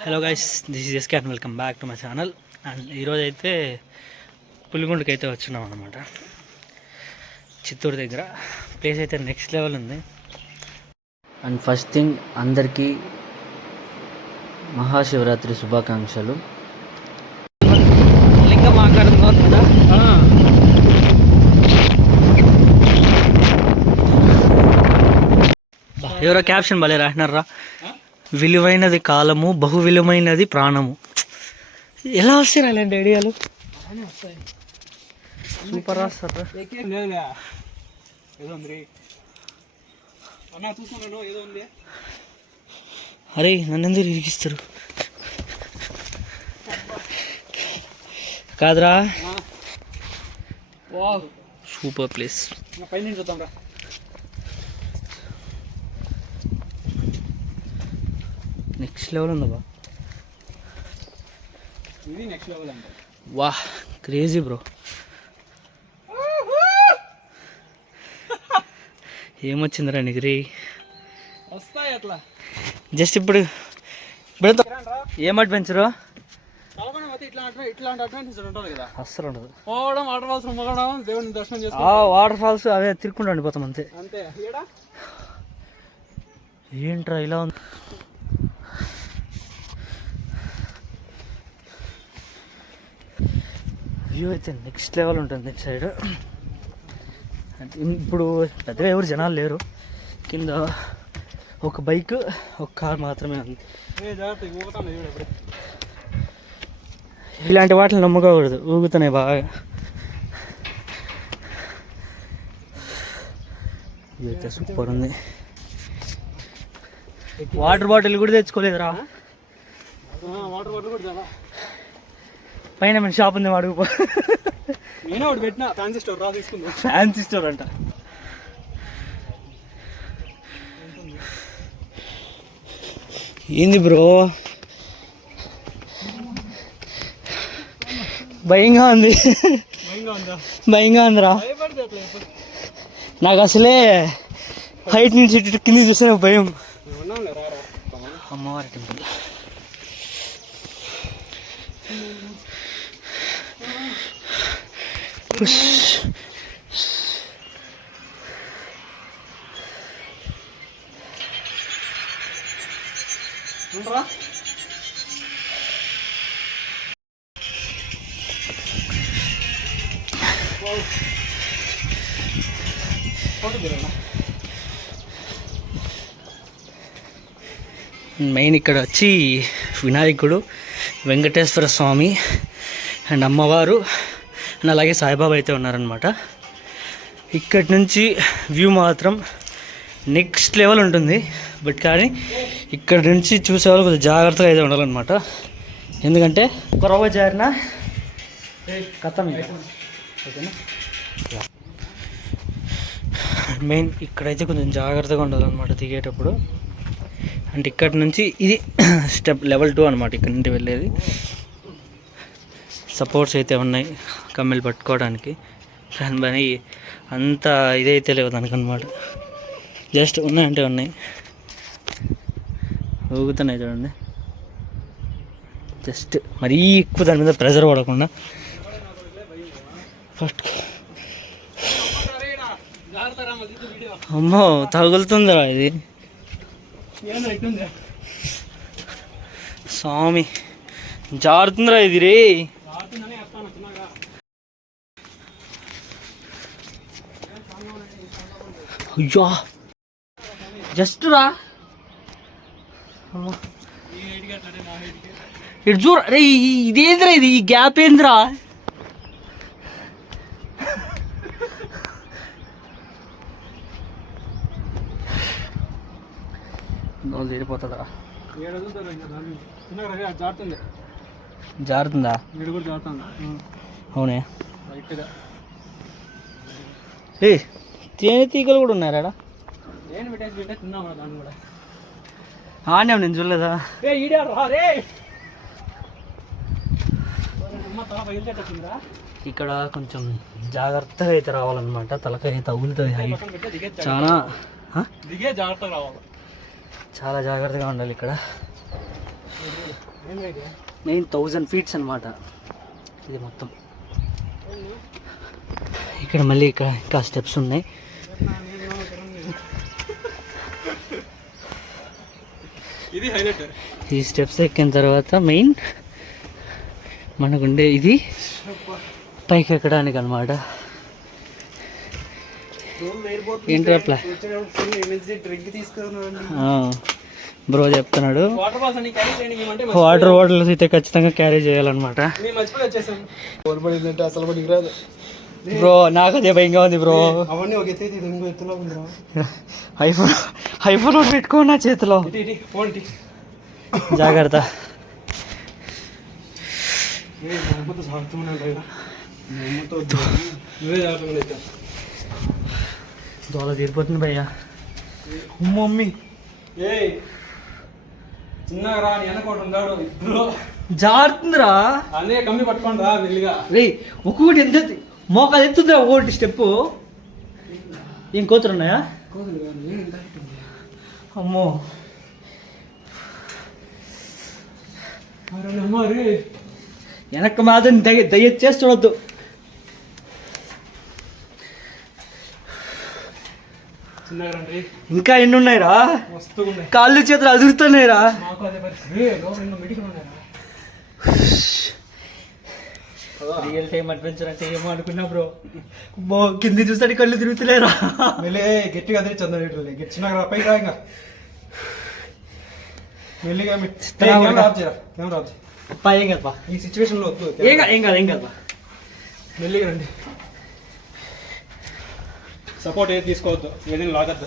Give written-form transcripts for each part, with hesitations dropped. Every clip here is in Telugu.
Hello guys, this is SK and welcome back to my channel. And ఈరోజు అయితే పులిగుండుకి అయితే వచ్చినాం అనమాట. చిత్తూరు దగ్గర ప్లేస్ అయితే నెక్స్ట్ లెవెల్ ఉంది. అండ్ ఫస్ట్ థింగ్, అందరికీ మహాశివరాత్రి శుభాకాంక్షలు. ఇంకా మాట్లాడుతున్నా ఎవరో క్యాప్షన్ భలే రాసినారా, విలువైనది కాలము, బహు విలువైనది ప్రాణము. ఎలా వస్తాయి ఇలాంటి ఐడియాలు? సూపర్ రాస్తారా. అరే నన్నెందుకు ఇరికిస్తారు కాదురా. Super place. నెక్స్ట్ లెవెల్ ఉందా? ఇది నెక్స్ట్ లెవెల్ అంటే వాహ్, క్రేజీ బ్రో. ఏమొచ్చిందిరా నీకు రే? వస్తాయి అట్లా జస్ట్ ఇప్పుడు ఏం అడ్వెంచరు? ఇట్లాంటి అడ్వెంచర్స్ ఉంటుంది కదా, అస్సలు ఉండదు. పోవడం వాటర్ ఫాల్స్ మొగడం, దేవుని దర్శనం ఆ చేసుకోవడం, వాటర్ ఫాల్స్ అవే తిరుక్కుంటూ ఉండిపోతాం అంతే. అంతే. ఏంట్రా ఇలా ఉంది? వ్యూ అయితే నెక్స్ట్ లెవెల్ ఉంటుంది నెక్స్ట్ సైడ్. ఇప్పుడు పెద్దగా ఎవరు జనాలు లేరు. కింద ఒక బైక్, ఒక కార్ మాత్రమే ఉంది. ఇలాంటి వాటిని నమ్ముకోకూడదు, ఊగుతున్నాయి బాగా. ఇదైతే సూపర్ ఉంది. వాటర్ బాటిల్ కూడా తెచ్చుకోలేదురా. వాటర్ బాటిల్ కూడా చాలా పైన మన షాప్ ఉంది, అడుగుపో. నేనే ఒకటి పెట్టిన ఫ్యాన్సీ స్టోర్, రా తీసుకుంది. ఫ్యాన్సీ స్టోర్ అంట. ఏంది బ్రో, భయంగా ఉంది. భయంగా ఉందిరా. నాకు అసలే హైట్ నుంచి కింద చూస్తే భయం. అమ్మవారి టెంపుల్. మెయిన్ ఇక్కడ వచ్చి వినాయకుడు, వెంకటేశ్వర స్వామి అండ్ అమ్మవారు అండ్ అలాగే సాయిబాబా అయితే ఉన్నారనమాట. ఇక్కడి నుంచి వ్యూ మాత్రం నెక్స్ట్ లెవెల్ ఉంటుంది. బట్ కానీ ఇక్కడ నుంచి చూసేవాళ్ళు కొంచెం జాగ్రత్తగా అయితే ఉండాలన్నమాట. ఎందుకంటే ఒక రవ్వ జారిన కథం. ఓకేనా? మెయిన్ ఇక్కడైతే కొంచెం జాగ్రత్తగా ఉండాలన్నమాట దిగేటప్పుడు. అంటే ఇక్కడ నుంచి ఇది స్టెప్ లెవెల్ 2 అనమాట. ఇక్కడ నుండి వెళ్ళేది. సపోర్ట్స్ అయితే ఉన్నాయి కమ్మెలు పట్టుకోవడానికి, కానీ మరి అంత ఇదైతే లేవు దానికి అనమాట. జస్ట్ ఉన్నాయంటే ఉన్నాయి, ఊగుతున్నాయి చూడండి. జస్ట్ మరీ ఎక్కువ దాని మీద ప్రెజర్ పడకుండా ఫస్ట్. అమ్మో తగులుతుందిరా ఇది. స్వామి జారుతుందిరా ఇది రే. అయ్యా జస్ట్ రా. ఇటు చూడ రే, ఇదేంద్రా ఇది, ఈ గ్యాప్ ఏంద్రా? తీరిపోతుందా? జారుతుందా? అవునే. ఏ తేనె తీగలు కూడా ఉన్నారా? ఆనే నేను చూడలేదా? ఇక్కడ కొంచెం జాగ్రత్తగా అయితే రావాలన్నమాట. తలకాయ తగులుతుంది, హైట్ చాలా. చాలా జాగ్రత్తగా ఉండాలి ఇక్కడ. మెయిన్ 1000 ఫీట్స్ అనమాట ఇది మొత్తం. ఇక్కడ మళ్ళీ ఇంకా స్టెప్స్ ఉన్నాయి. ఇది హైలైట్. ఈ స్టెప్స్ ఎక్కిన తర్వాత మెయిన్ మనకుండే ఇది పైకి ఎక్కడానికి అనమాట. ఏంట్రా బ్రో చెప్తున్నాడు వాటర్ బాటిల్స్ అయితే ఖచ్చితంగా క్యారీ చేయాలన్నమాట. బ్రో నాకు అదే భయంగా ఉంది బ్రో. ఐఫోన్ పెట్టుకో నా చేతిలో, జాగ్రత్త. దోల తీరిపోతుంది భయ్యా. మమ్మీ చిన్నగా రా, నీ వెనకోటి ఉన్నాడు ఇద్దరు జారుతుందిరా. అదే కమ్మి పట్టుకోండి రా మెల్లిగా. రే ఒక్కొక్కటి ఎంత మోకాలు ఎత్తుందిరా ఒకటి స్టెప్. ఏం కోతులు ఉన్నాయా? అమ్మో వెనక్కి మాత్రం దయచేసి చూడొద్దు. ఇంకా ఎన్ని ఉన్నాయిరా? కాళ్ళు చేతులు అదురుతున్నాయిరా. రియల్ టైం అడ్వెంచర్ అంటే ఏమో అనుకున్నా బ్రో. కింది చూస్తాడు కళ్ళు తిరుగుతులేరా. గట్టిగా అదే చంద్రుడు గెచ్చినాక పైకి రా. ఇంకా మెల్లిగా ఏం కదా ఈ సిచ్యువేషన్ లో వద్దు. ఏం కదా మెల్లిగా రండి. సపోర్ట్ ఏది తీసుకోవద్దు, ఏదైనా లాగద్దు.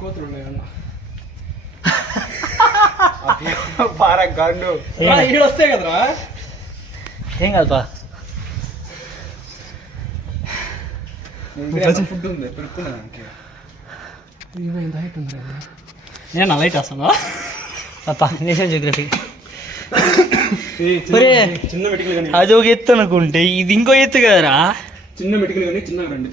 కోతులు ఉన్నాయి అన్న బాగా గండు ఇక్కడ వస్తాయి కదరా. ఏం కదా ఫుడ్ ఉంది పెట్టుకున్నాను. హైట్ ఉంది. నేను లైట్ వస్తాను నేషనల్ జియోగ్రఫీ. చిన్న మెటికల్ కానీ అది ఒక ఎత్తు అనుకుంటే ఇది ఇంకో ఎత్తు కదరా. చిన్న మెటికల్ కానీ చిన్నగా రండి.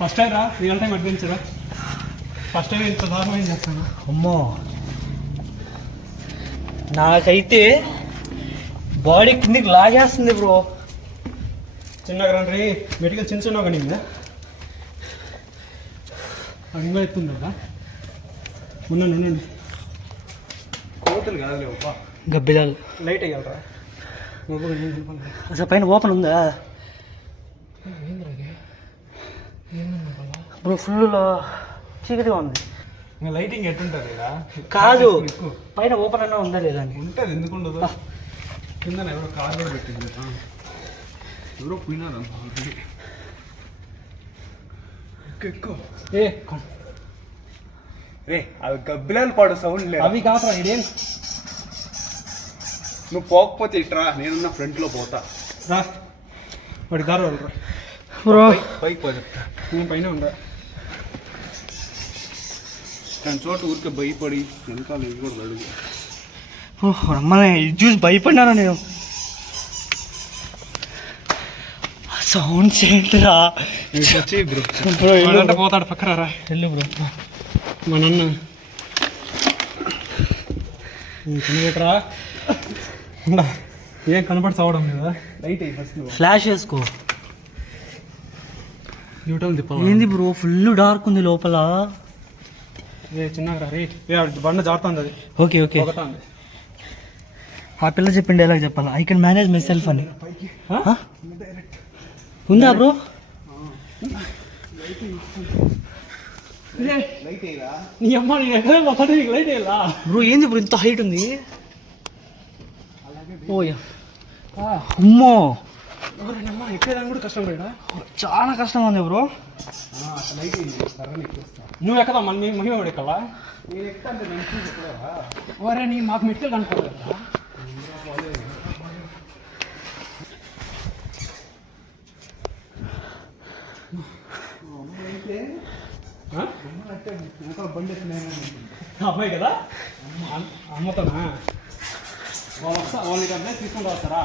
ఫస్ట్ టైం రా, రియల్ టైం అడ్వెంచరా. ఫస్ట్ టైం ఇంత దారుణం చేస్తాను. అమ్మో నాకైతే బాడీ కిందికి లాగేస్తుంది బ్రో. చిన్నగా రండి. మెటికల్ చిన్న చిన్నగా కానీ అది ఇంకా ఎత్తుంది కదా. ఉండండి. కోతులు కాదులేవా, గబ్బిలాలు. లైట్ అయ్యాలరా. అసలు పైన ఓపెన్ ఉందా బ్రో? ఫుల్ చీకటిగా ఉంది. ఇంకా లైటింగ్ ఎట్టుంటుంది కదా. కాదు పైన ఓపెన్ అన్నా ఉందా లేదా అని. ఉంటుంది, ఎందుకు ఉండదు. కింద ఎవరో కార్ కూడా పెట్టింది. ఎవరో పోయినారు ఆల్రెడీ. ఎక్కువ రే అవి గబ్బిలాలు పాడు సౌండ్ లేదు. అవి కాదురా. ఇదేం నువ్వు పోకపోతే ఇట్రా, నేనున్న ఫ్రంట్లో పోతా రా. వాడి దారి వాళ్ళరా బ్రో. పైకి పో చెప్తా. నేను పైన ఉందా దాని చోట ఊరికే భయపడి వెనకాల కూడా అడుగు. అమ్మనే ఇది చూసి భయపడినాను నేను. సౌండ్స్ ఏంటిరా? బ్రో పోతాడు పక్కన రా. వెళ్ళు బ్రో. మా నాన్న రా. ఏం కనపడి చావడం లేదా? లైట్ అయ్యి ఫస్ట్ ఫ్లాష్ వేసుకో. న్యూటన్ తిప్ప. ఏంది బ్రో ఫుల్ డార్క్ ఉంది లోపల. చిన్నగా రే. బండ జారుతుంది అది. ఓకే ఆ పిల్ల చెప్పిండి ఎలా చెప్పాలా? I can manage my self అని ఉందా బ్రో? నీ అమ్మ నేను ఎక్కడ లైట్ అయ్యా బ్రో. ఏంది బ్రో ఇంత హైట్ ఉంది? ఓయ్ అమ్మో ఎక్కడానికి కూడా కష్టం లేడా? చాలా కష్టంగా ఉంది బ్రో. నువ్వు ఎక్కదా మన మహిమ ఎక్కవా? ఒరే నీ మాకు మెట్లు కనుకోవాలి కదా. అమ్మాయి కదా అమ్మతోనా? వాళ్ళకి అబ్బాయి తీసుకుంటూ వస్తారా?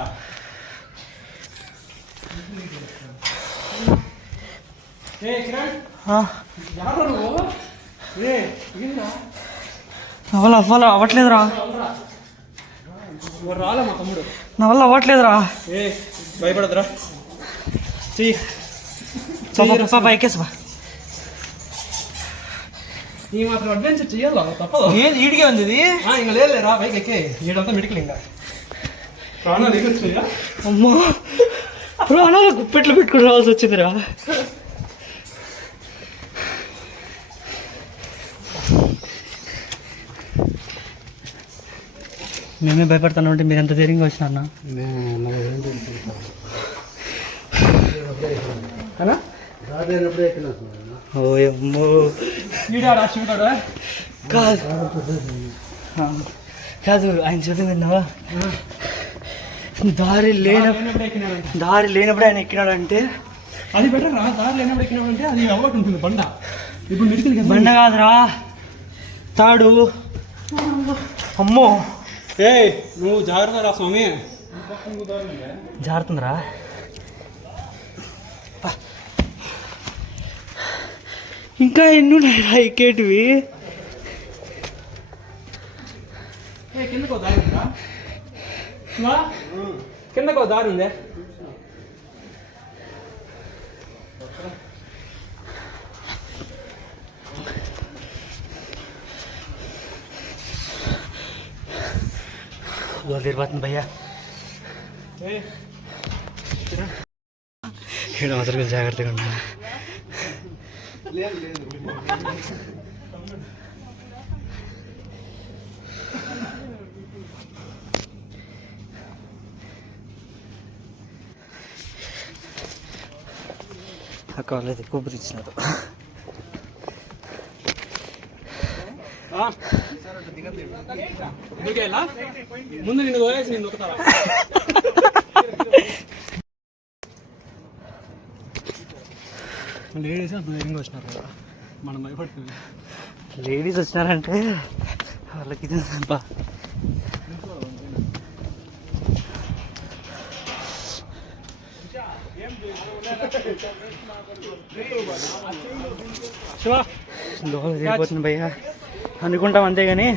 నా వల్ల అవ్వట్లేదురా, రాలే మా తమ్ముడు, నా వల్ల అవ్వట్లేదురా. భయపడదురా, బైకేస్ బా. ఈ మాత్రం అడ్వెంచర్ చెయ్యాలా తప్పదు. ఈడికే ఉంది ఇది. ఇంకా లేదు రా బైక్ ఎక్కే, ఈడంతా మెడికల్ ఇంకా ప్రాణాలు ఎగురుతాయా. అమ్మా ప్రాణాలు గుప్పెట్లు పెట్టుకుని రావాల్సి వచ్చిందిరా. మేమే భయపడతాను అంటే మీరు ఎంత ధైర్యంగా వచ్చినా. ఓయమ్మో కాదు కాదు, ఆయన చెప్పింది విన్నావా? దారి లేనప్పుడు ఆయన ఎక్కినాడంటే అది బెటర్ రా. దారి లేనప్పుడు ఎక్కినామంటే అది అవ్వకుండా ఉంటుంది బండ. ఇప్పుడు మెడికల్ బండ కాదురా, తాడు. అమ్మో నువ్వు జాగ్రత్త రా స్వామి. జారుతుందిరా. ఇంకా ఎన్ని ఉన్నాయిరా ఎక్కేటివి? కిందకో దారి ఉందా? కిందకో దారి ఉందే. తిరిగిపోతుంది భయ్యా. ఇక్కడ మాత్రం జాగ్రత్తగా ఉన్నా. అక్క వాళ్ళైతే ఎక్కువ ఇచ్చినారు. ముందు నిన్ను తోలేసి నేను నొక్కుతారా? లేడీస్ అంత ధైర్యంగా వచ్చినారు కదా, మనం భయపడుతుంది. లేడీస్ వచ్చినారంటే వాళ్ళకి ఇది బా. లోపల తిరిగిపోతుంది భయ్యా అనుకుంటాం అంతేగాని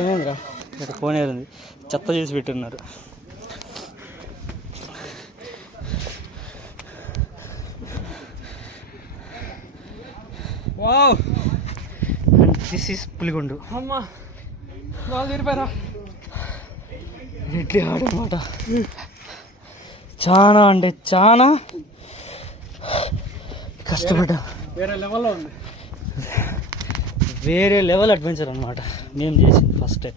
ఏమైందిరా. ఇక్కడ కోనేరు ఉంది, చెత్త చేసి పెట్టున్నారు. వావ్, అండ్ దిస్ ఈస్ పులిగొండు. అమ్మా బాగా తీరిపోయారా. రెడ్డి ఆడనమాట. చాలా అంటే చాలా కష్టపడ్డా. వేరే లెవెల్లో ఉంది, వేరే లెవెల్ అడ్వెంచర్ అనమాట మేము చేసింది ఫస్ట్ టైం.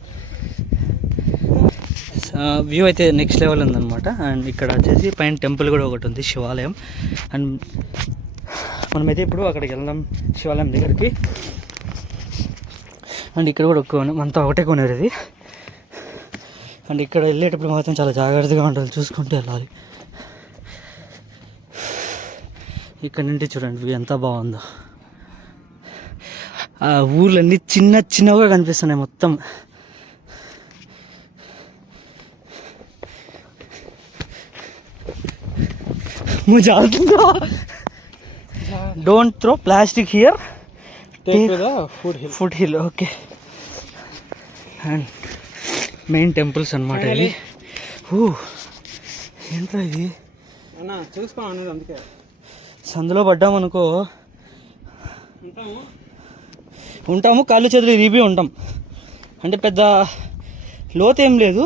వ్యూ అయితే నెక్స్ట్ లెవెల్ ఉందన్నమాట. అండ్ ఇక్కడ వచ్చేసి పైన టెంపుల్ కూడా ఒకటి ఉంది, శివాలయం. అండ్ మనమైతే ఇప్పుడు అక్కడికి వెళ్దాం, శివాలయం దగ్గరికి. అండ్ ఇక్కడ కూడా మనతో ఒకటే కొనేది ఇది. అండ్ ఇక్కడ వెళ్ళేటప్పుడు మాత్రం చాలా జాగ్రత్తగా ఉండాలి, చూసుకుంటూ వెళ్ళాలి. ఇక్కడ నుండి చూడండి వ్యూ ఎంత బాగుందో. ఆ ఊర్లన్నీ చిన్నగా కనిపిస్తున్నాయి మొత్తం. Don't throw plastic here, food hill. Okay. And main temples అనమాట ఇవి. ఏంట్రా ఇది? చూసుకో అనేది అందుకే సందులో పడ్డామనుకో ఉంటాము, కాళ్ళు చేతులు ఇరిగి ఉంటాం. అంటే పెద్ద లోతు ఏం లేదు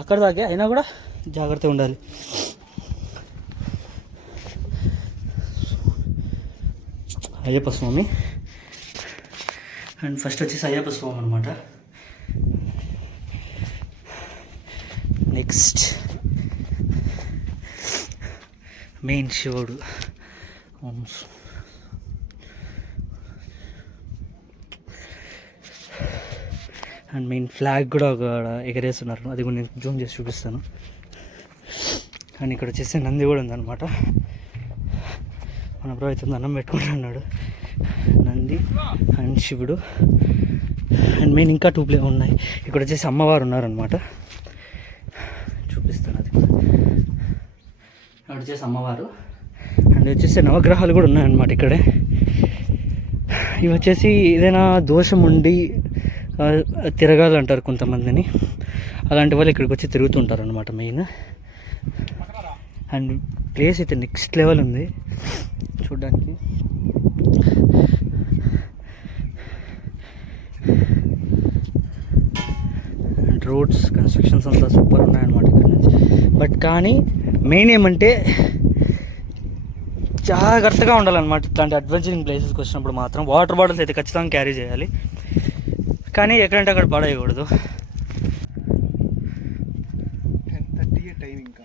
అక్కడ దాకే, అయినా కూడా జాగ్రత్తగా ఉండాలి. అయ్యప్ప స్వామి. అండ్ ఫస్ట్ వచ్చేసి అయ్యప్ప స్వామి అనమాట. నెక్స్ట్ మెయిన్ శివుడు. అండ్ మెయిన్ ఫ్లాగ్ కూడా ఒక ఎగరేస్తున్నారు, అది కూడా నేను జూమ్ చేసి చూపిస్తాను. అండ్ ఇక్కడ వచ్చేసి నంది కూడా ఉందన్నమాట. మన బ్రో అయితే దండం పెట్టుకుంటున్నాడు. నంది అండ్ శివుడు. అండ్ మెయిన్ ఇంకా 2 ప్లేస్ ఉన్నాయి. ఇక్కడ వచ్చేసి అమ్మవారు ఉన్నారనమాట, చూపిస్తాను అది కూడా. అక్కడ వచ్చేసి అమ్మవారు అండ్ వచ్చేసి నవగ్రహాలు కూడా ఉన్నాయన్నమాట ఇక్కడే. ఇవి వచ్చేసి ఏదైనా దోషం ఉండి తిరగాలంటారు కొంతమందిని, అలాంటి వాళ్ళు ఇక్కడికి వచ్చి తిరుగుతుంటారు అనమాట మెయిన్. అండ్ ప్లేస్ అయితే నెక్స్ట్ లెవెల్ ఉంది చూడ్డానికి. అండ్ రోడ్స్ కన్స్ట్రక్షన్స్ అంతా సూపర్ ఉన్నాయన్నమాట ఇక్కడ నుంచి. బట్ కానీ మెయిన్ ఏమంటే జాగ్రత్తగా ఉండాలన్నమాట ఇట్లాంటి అడ్వెంచరింగ్ ప్లేసెస్కి వచ్చినప్పుడు మాత్రం. వాటర్ బాటిల్స్ అయితే ఖచ్చితంగా క్యారీ చేయాలి, కానీ ఎక్కడంటే అక్కడ పడేయకూడదు. 10:30 టైం ఇంకా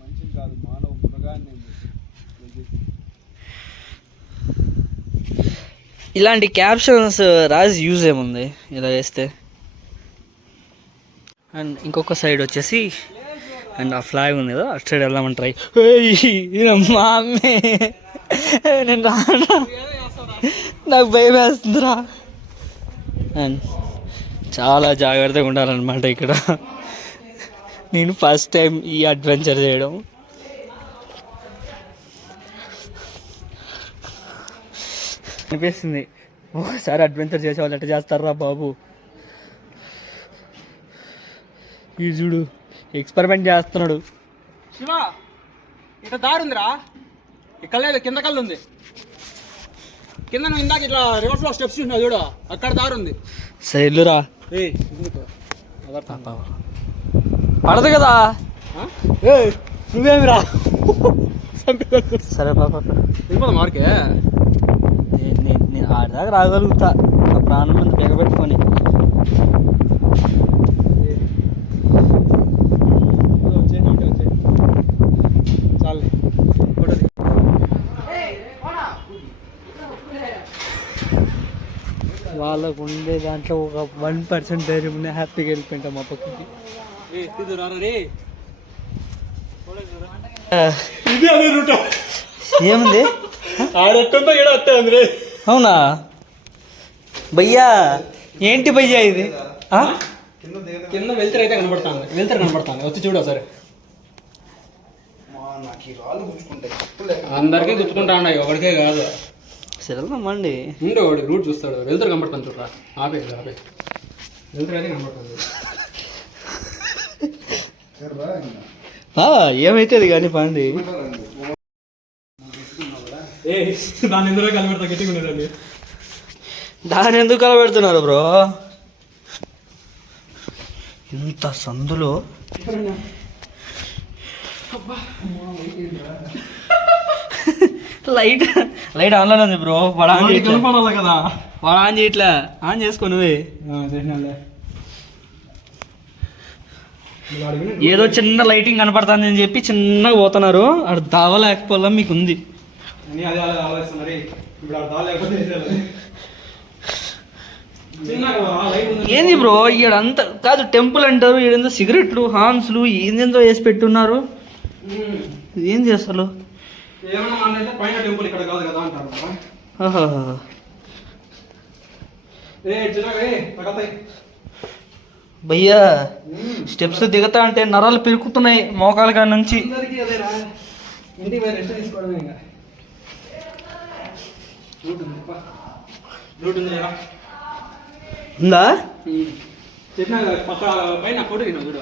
మంచిది కాదు, మానవ మృగాన్ని. ఇలాంటి క్యాప్షన్స్ రాసి యూజ్ ఏముంది ఇలా వేస్తే. అండ్ ఇంకొక సైడ్ వచ్చేసి అండ్ ఆ ఫ్లాగ్ ఉంది కదా, అటు సైడ్ వెళ్దామని ట్రై. మా అమ్మే నేను రాను, నాకు భయం వేస్తుందిరా. అండ్ చాలా జాగ్రత్తగా ఉండాలన్నమాట ఇక్కడ. నేను ఫస్ట్ టైం ఈ అడ్వెంచర్ చేయడం. అనిపిస్తుంది ఒకసారి అడ్వెంచర్ చేసేవాళ్ళు ఎట్లా చేస్తారా బాబు. ఈ చూడు ఎక్స్పెరిమెంట్ చేస్తున్నాడు. శివ ఇట్లా దారుందిరా, ఇక్కడ లేదు, కింద కళ్ళు ఉంది. కింద నువ్వు ఇందాక ఇట్లా రివర్స్ లో స్టెప్స్ చూసినావు చూడు, అక్కడ దారుంది. సరే ఇల్లురా, పడదు కదా. నువ్వేమి రా, సరే పాప వెళ్ళిపోదా మార్కే. నేను ఆడిదాకా రాగలుగుతా నా ప్రాణం మీద బిగబెట్టుకొని. చాలే వాళ్ళకు ఉండే దాంట్లో ఒక 1% ధైర్యం ఉన్న హ్యాపీగా వెళ్ళిపోయింటాం మా పక్కకి. ఏముంది ఆడెట్టుందో ఈడ అట్టే ఉంది. అవునా భయ్యా, ఏంటి భయ్యా ఇది? కింద వెళ్తారు అయితే కనబడుతుంది, వెళ్తారు కనబడుతుంది, వచ్చి చూడు సరే. అందరికీ గుర్తుకుంటా ఉన్నాయి, ఒకడికే కాదు. సరే వెళ్దామండి. ఉండే వాడు రూట్ చూస్తాడు, వెళ్తారు కనబడుతుంది చూడరా. ఆపే ఆపే, వెళ్తారు అయితే కనబడుతుంది. ఏమైతుంది కానీ పండి. దాన్ని ఎందులో కనబడతా గట్టిగా ఉండేదండి. దాన్ని ఎందుకు కలబెడుతున్నారు బ్రో? ఇంత సందులో లైట్ లైట్ ఆన్లో ఉంది బ్రో. వాడు ఆన్ కనపడాలి కదా, వాడు ఆన్ చేయట్లే. ఆన్ చేసుకో నువ్వే. ఏదో చిన్న లైటింగ్ కనపడుతుంది అని చెప్పి చిన్నగా పోతున్నారు. అక్కడ దావలేకపోలా మీకు ఉంది. ఏంది బ్రో ఈడంతా కాదు, టెంపుల్ అంటారు, ఈడంతా సిగరెట్లు హాన్స్లు ఏందేందో వేసి పెట్టున్నారు. ఏంది అసలు? పైన టెంపుల్ ఇక్కడ కాదు కదా అంటారు. భయ్యా స్టెప్స్ దిగుతా అంటే నరాలు పెరుగుతున్నాయి మోకాల కాడ నుంచి. ఇంటికి పోయి రెస్ట్ తీసుకోవడం. ఇంకా రూట్ ఉంది ఉందా? చెప్పినా పక్క పైన ఫోటో తిన్నావు చూడు,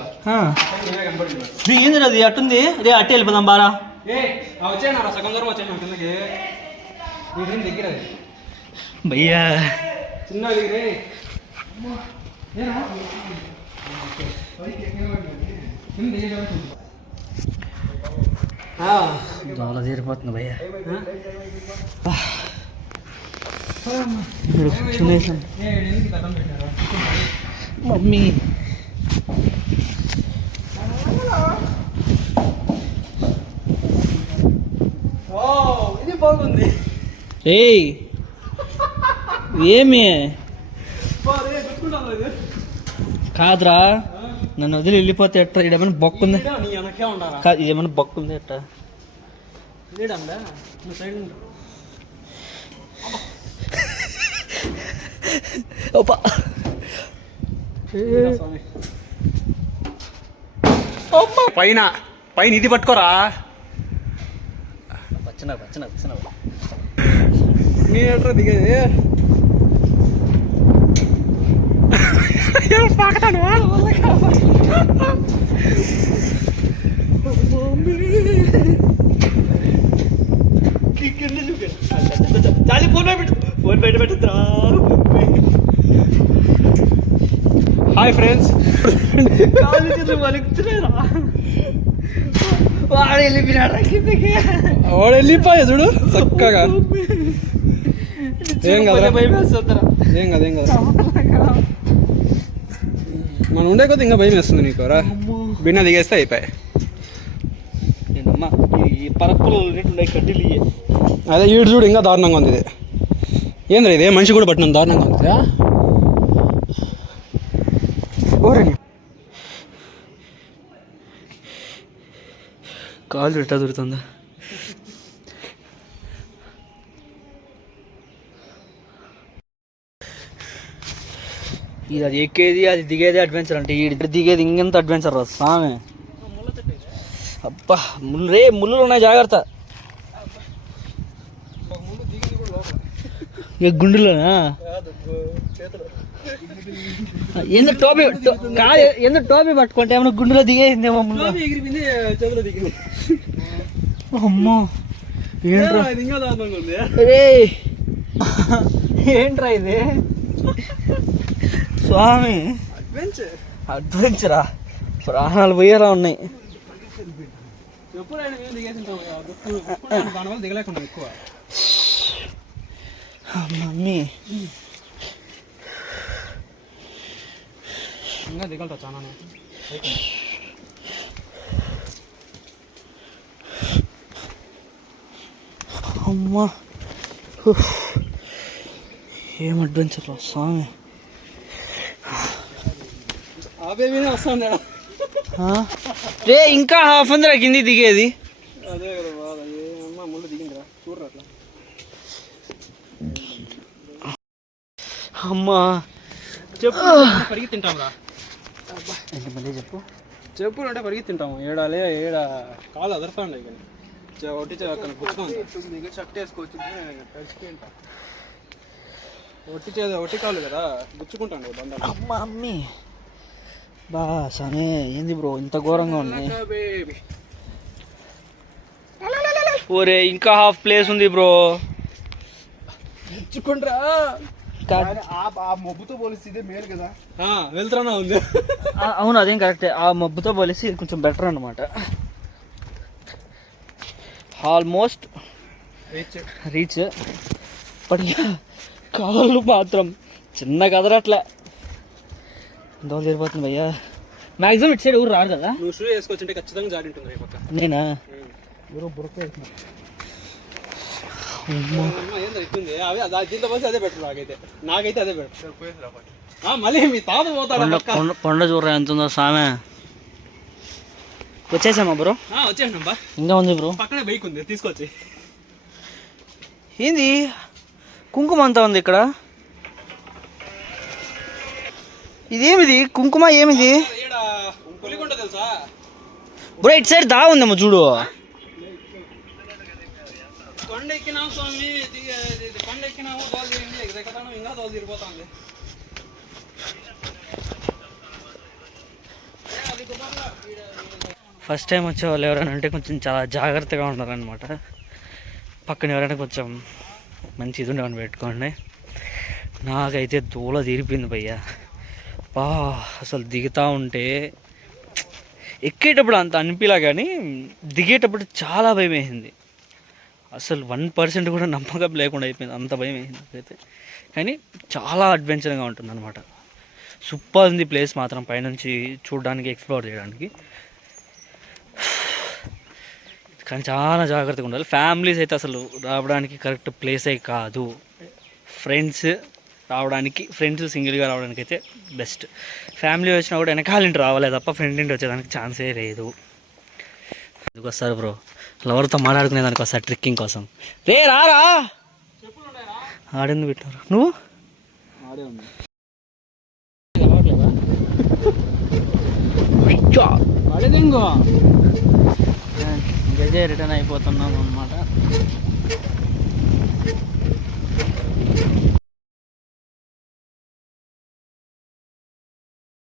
కనపడింది. ఏంది అది అట్టుంది? రే అట్టే వెళ్ళిపోదాం బారా. వచ్చేనా సగం దూరం వచ్చేనా కిందకి, దగ్గర భయ్యా చిన్న దగ్గరే. చాలా తీరిపోతుంది భయ్యా. ఇప్పుడు కూర్చునేసాం. మమ్మీ ఇది బాగుంది. ఏయ్ ఏమి కాదురా, నన్ను వదిలి వెళ్ళిపోతే ఎట్ట? ఇదేమైనా బొక్కుంది కాదు, ఇదేమైనా బొక్కుంది ఎట్ట? పైన పైన ఇది పట్టుకోరా. వచ్చిన నీ ఎట్రా దిగేది పాకతాను. Hi friends. వాడు వెళ్ళిపోయినాడు కిందకి. వాడు వెళ్ళిపోయా చూడు చక్కగా. ఏం కదా ఏం కదా మనం ఉండే కొద్ది ఇంకా భయం వేస్తుంది నీకు రా. బిన్న దిగేస్తే అయిపోయాయి. నేనమ్మా ఈ పరప్పులు ఉన్నట్టుండే కడ్డీలు ఇయ్యే. అదే ఈడు చూడు ఇంకా దారుణంగా ఉంది ఇది. ఏంద్రా ఇదే మనిషి కూడా పట్టిన దారుణంగా ఉంది. ఓరే కాలు ఎట్టా దొరుకుతుందా? ఇది అది ఎక్కేది అది దిగేది అడ్వెంచర్ అంటే ఈ దిగేది ఇంకెంత అడ్వెంచర్ రా సామె. అబ్బా ముళ్ళు ఉన్నాయి జాగ్రత్త. గుండెలోనా ఎందుకు టోపీ కాదు ఎందుకు టోపీ పట్టుకుంటే ఏమన్నా గుండెలో దిగేసిందేమో. అమ్మో ఏంట్రా ఏంట్రా ఇది స్వామి. అడ్వెంచరా ప్రాణాలు పోయేలా ఉన్నాయి. మమ్మీ ఇంకా దిగలుతా చాలా. అమ్మా ఏం అడ్వెంచర్ స్వామి. రే ఇంకా హాఫ్ అందరా కింది దిగేది. అదే కదా బాధ. ఏమమ్మా ముళ్ళు దిగిందిరా చూడరా అట్లా. అమ్మా చెప్పు పరిగి తింటాం రా. ఏంటి మళ్ళీ చెప్పు. చెప్పులు అంటే పరిగి తింటాము. ఏడాలే ఏడ కాలు అదరుతా ఉండే కానీ ఒకటి అక్కడ గుర్తుంది. షర్ట్ వేసుకోవచ్చు తడిచిపోయింటా. ఒట్టి కాలు కదా గుచ్చుకుంటాను బండ. అమ్మా అమ్మి బా సనే ఏంది బ్రో ఇంత ఘోరంగా ఉన్నాయి. ఓరే ఇంకా హాఫ్ ప్లేస్ ఉంది బ్రో. గుచ్చుకుంట్రా మబ్బుతో పోలిస్తే ఇదే మేలు కదా. వెళ్తున్నా ఉంది. అవును అదేం కరెక్టే. ఆ మబ్బుతో పోలిసి ఇది కొంచెం బెటర్ అనమాట. Almost reach. బట్ కాళ్ళు మాత్రం చిన్న కదరట్లే. దోలు సరిపోతుంది భయ్యా. మ్యాక్సిమం ఇటు సైడ్ ఊరు రాడు కదా. నువ్వు షూ వేసుకొచ్చింటే ఖచ్చితంగా జాడి ఉంటుంది పక్క. నేనా బురక దీంతో పోతే అదే బెటర్. నాకైతే అదే బెటర్. మళ్ళీ మీ తాత పోతాడు. కొండ చూడరా ఎంత ఉందో సామె. వచ్చేసామా బ్రో? వచ్చేసినబ్బా. ఇంకా ఉంది బ్రో. పక్కనే బైక్ ఉంది తీసుకొచ్చి. ఏంది కుంకుమ అంతా ఉంది ఇక్కడ. ఇదేమిది కుంకుమ ఏమిది పులికొండ తెలుసా బ్రో? ఇటు సైడ్ దా ఉందేమో చూడు. కొండ ఎక్కినావు స్వామి. కొండ ఎక్కినావు దోలు తీరింది. ఎగదెక్కతాను ఇంకా దోలు తీరిపోతుంది. ఫస్ట్ టైం వచ్చే వాళ్ళు ఎవరైనా అంటే కొంచెం చాలా జాగ్రత్తగా ఉన్నారనమాట. పక్కన ఎవరైనా కొంచెం మంచి ఇది ఉండేవని పెట్టుకోండి. నాకైతే దూల తీరిపోయింది భయ్యా. బా అసలు దిగుతూ ఉంటే ఎక్కేటప్పుడు అంత అనిపిలా కానీ దిగేటప్పుడు చాలా భయం వేసింది. అసలు 1% కూడా నమ్మకం లేకుండా అయిపోయింది. అంత భయం వేసింది అయితే. కానీ చాలా అడ్వెంచర్గా ఉంటుంది అనమాట. సూపర్ ఉంది ప్లేస్ మాత్రం పైనుంచి చూడడానికి ఎక్స్ప్లోర్ చేయడానికి. కానీ చాలా జాగ్రత్తగా ఉండాలి. ఫ్యామిలీస్ అయితే అసలు రావడానికి కరెక్ట్ ప్లేసే కాదు. ఫ్రెండ్స్ రావడానికి, ఫ్రెండ్స్ సింగిల్గా రావడానికి అయితే బెస్ట్. ఫ్యామిలీ వచ్చినా కూడా వెనకాల ఇంటి రావాలి తప్ప ఫ్రెండ్ ఇంటి వచ్చేదానికి ఛాన్సే లేదు. ఎందుకు వస్తారు బ్రో? లవర్తో మాట్లాడుకునే దానికి వస్తారు ట్రిక్కింగ్ కోసం. రే రారా ఆడెందుకు పెట్టారు నువ్వు? ఆడే ఇంకైతే రిటర్న్ అయిపోతున్నాం అనమాట.